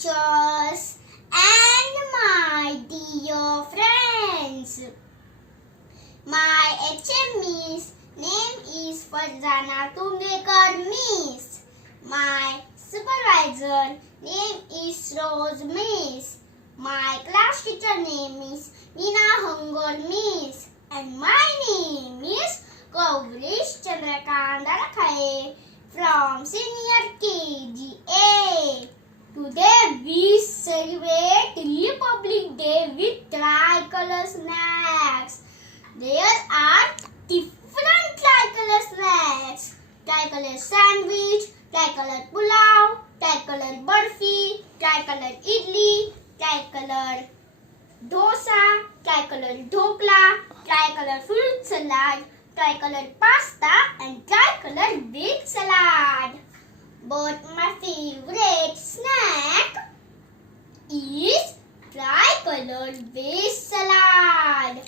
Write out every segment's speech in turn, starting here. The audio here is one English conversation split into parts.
teachers, and my dear friends. My HM Miss name is Farzana Tundekar Miss. My supervisor name is Rose Miss. My class teacher name is Meena Hungar Miss. And my name is Gaurish Chandrakant Rakhaye from Senior KGA. Today we celebrate Republic Day with tricolor snacks. There are different tricolor snacks. Tricolor sandwich, tricolor pulao, tricolor barfi, tricolor idli, tricolor dosa, tricolor dhokla, tricolor fruit salad, tricolor pasta and tricolor baked salad. But my favorite snack is tricolor baked salad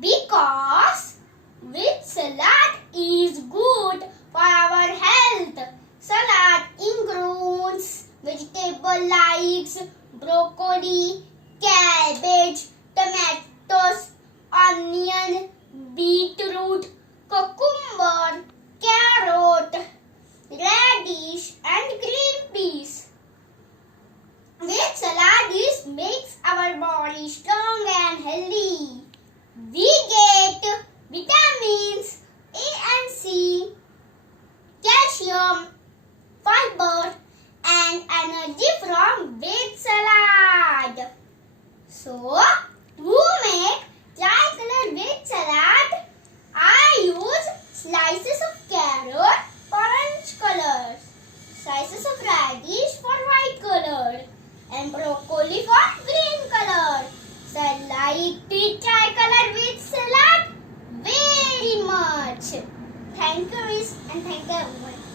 because with salad is good for our health. Salad includes vegetable like broccoli, cabbage, tomatoes, onion, beetroot, cucumber, carrot, radish and green peas. With salad this makes our body strong and healthy. We get vitamins A and C, calcium, fiber and energy from baked salad. So, to make tricolor baked salad, I use slices of carrot for orange color, slices of radish for white color, and broccoli for green color. So I like the tricolor baked salad very much. Thank you, Miss, and thank you everyone.